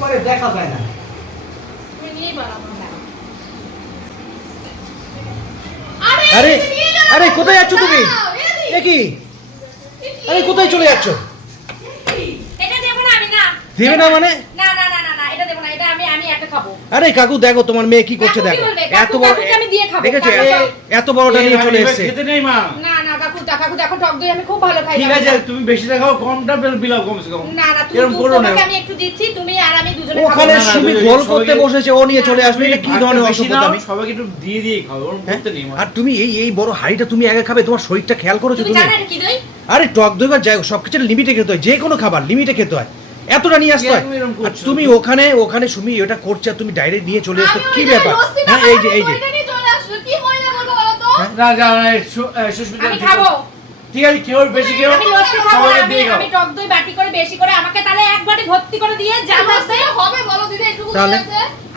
করে দেখা যায় না। না আরে আরে কোথায় যাচ্ছ তুমি? কি? আরে কোথায় চলে যাচ্ছ? না দেবে না মানে? না না না না না এটা দেবো না এটা আমি আমি একা খাব। আরে কাকু দেখো তোমার মেয়ে কি করছে দেখো। এত বড় এত- এত বড়টা নিয়ে চলে এসেছে। খেতে নেই মা। কাকু দেখো টক দই আমি খুব ভালো খাই ঠিক আছে তুমি বেশি দেখাও কমটা বিলাও কমসে কম। না না তুমি এরকম দু- করো না। তোমাকে আমি একটু দিচ্ছি তুমি আর আমি দুজনে ওখানে না, না, সুমি গোল করতে বসেছে ও নিয়ে চলে আসবে এটা কি ধরনের অসভ্যতা? আমি সবাইকে একটু দিয়ে দিয়ে খাও ওরকম হ্যাঁ? করতে নেই আর তুমি এই এই বড় হাড়িটা তুমি আগে খাবে তোমার শরীরটা খেয়াল করেছ তুমি তুমি? জানো কি দই? আরে টক দই বা যাই সবকিছু লিমিটে খেতে হয় যে কোনো খাবার লিমিটে খেতে হয়। এতটা নিয়ে আসতে হয়? তুমি ওখানে ওখানে সুমি এটা করছে আর তুমি ডাইরেক্ট নিয়ে চলে আসছো কি ব্যাপার? হ্যাঁ এই যে এই যে। হ্যাঁ? না যা না সুস্মিতা আমি খাব। ঠিক আছে কেউ বেশি কেউ আমি লস্যি খাব আমি আমি টক দই বাটি করে বেশি করে আমাকে তাহলে এক বাটি ভর্তি করে দিয়ে যা আছে হবে বলো দিদি একটু তাহলে?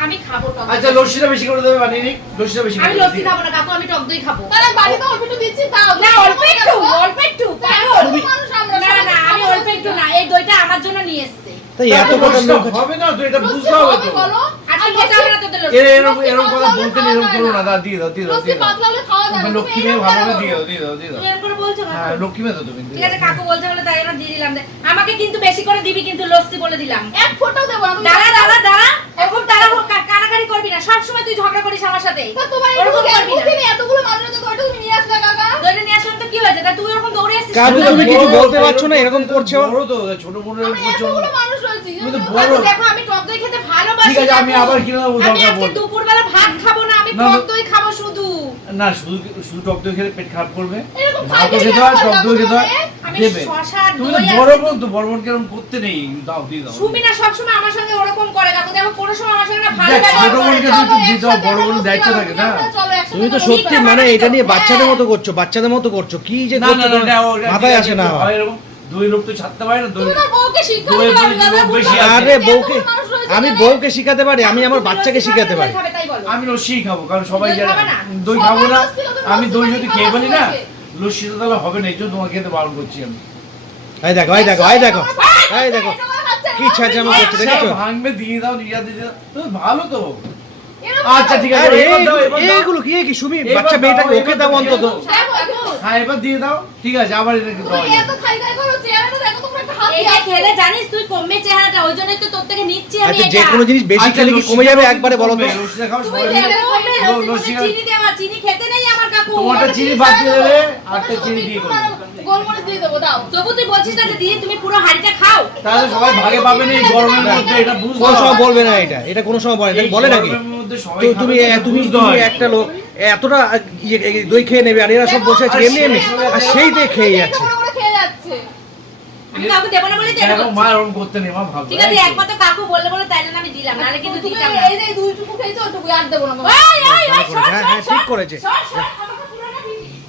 আমি খাব টক আচ্ছা লস্যিটা বেশি করে দেবে বানিয়ে নিক। লস্যিটা বেশি আমি লস্যি খাব না কাকু আমি টক দই খাব। তাহলে বাড়িতে অল্প একটু দিচ্ছি তাও না অল্প একটু অল্প একটু না না আমি অল্প একটু না এই দইটা আমার জন্য নিয়ে এসেছে। তাই এত লোক হবে না এটা বুঝতে হবে হবে তো। বলো আজকে খেতে হবে না তোদের এর লস্যি এরকম এরকম কথা বলতে এরকম করো না। না দিয়ে দাও দিয়ে দাও দিয়ে দাও। পাতলা হলে খাওয়া যায় না তুমি তুমি লক্ষ্মী মেয়ে ভালো দিয়ে দাও দিয়ে দাও দিয়ে দাও। এরকম করে বলছো হ্যাঁ লক্ষ্মী মেয়ে তো তুমি ঠিক আছে কাকু বলছে বলে তাই দিয়ে দিলাম আমাকে কিন্তু বেশি করে দিবি কিন্তু লস্যি বলে দিলাম। এক ফোঁটাও দেবো দাঁড়া দাঁড়া। দাঁড়া এরকম কানাকারি করবি না। সবসময় তুই ঝগড়া করিস আমার সাথে। তোমার এরকম করবি না। এতগুলো মানুষের তো দইটা তুমি নিয়ে আসলে কাকা। দইটা নিয়ে আসলাম তো কি হয়েছে? তা তুই ওরকম দৌড়ে আসছিস কাকু, তুমি কিছু বলতে পারছ না, এরকম করছে? বড় তো ছোট বোনের আমরা এতগুলো মানুষ রয়েছি। তুমি তো বড়। দেখো আমি টক দই খেতে ভালোবাসি ঠিক আছে আমি কাকু। আবার কিনে দেবো আমি আজকে দুপুরবেলা ভাত খাব না আমি টক দই খাব শুধু। না শুধু শুধু টক দই খেলে পেট খারাপ করবে? খাইতে খেতে হয় গেলে টক দই খেতে হয়। দেবে। তুমি বড় বোন তো বড় বোন কেরম করতে নেই। দাও দিয়ে দাও। সুমিনা সবসময় আমার সঙ্গে ওরকম তুমি তো সত্যি মানে এটা নিয়ে বাচ্চাদের মতো করছ বাচ্চাদের মতো করছ কি যে মাথায় আসে না দুই লোক তো ছাড়তে পারে না বউকে। আরে আমি বউকে শিখাতে পারি আমি আমার বাচ্চাকে শিখাতে পারি বলো। আমি লস্যি খাব কারণ সবাই দই জানে খাবে না? দই খাব না আমি দই মানে যদি খেয়ে ফেলি না। লস্যি তো তাহলে হবে না এই জন্য তোমাকে খেতে বারণ করছি আমি এই দেখো এই দেখো এই দেখো এই দেখো কি ছাঁচানো করছে দেখেছ? আচ্ছা, ভাঙবে দিয়ে দাও দিয়ে দিয়ে দাও। ভালো তো। আচ্ছা ঠিক আছে কি কি সুমি? বাচ্চা মেয়েটাকে ওকে দাও অন্তত। হ্যাঁ এবার দিয়ে দাও। ঠিক আছে আবার এটা তুমি দাও এত খাই খাই করো, চেহারাটা দেখো, তোমরা একটা হাতি এটা খেলে জানিস তুই কমবে চেহারাটা ওই জন্যই তো তোর থেকে নিচ্ছি আমি আচ্ছা এটা। যে কোনো জিনিস বেশি আচ্ছা, খেলে কি কমে যাবে একবারে বলো তো খাও চিনি দেওয়া চিনি খেতে নেই আমার কাকু। তোমারটা চিনি বাদ দিয়ে দেবে আরটা চিনি দিয়ে গোলমরিচ দিয়ে দেবো, দাও। তবু তুই বলছিস না যে দিয়ে তুমি পুরো হাড়িটা তাহলে সবাই ভাগে পাবে না এই গরমের মধ্যে এটা বুঝতে কোনো সময় বলবে না এটা এটা কোনো সময় বলে না। বলে নাকি? তো তুমি তুমি বুঝতে তুমি একটা লোক এতটা ইয়ে- দই খেয়ে নেবে আর এরা সব বসে আছে এমনি এমনি আর সেই দিয়ে খেয়ে যাচ্ছে। আমি কাউকে দেবো না বলে। মা করতে নেই মা ভালো ঠিক আছে একমাত্র কাকু বললে বলে তাই জন্য আমি দিলাম নাহলে কিন্তু দিতাম না এই যে দুইটুকু খেয়েছো, ওটুকু আর দেবো না। ওই, ওই, ওই, করেছে, হ্যাঁ, হ্যাঁ, ঠিক করেছে।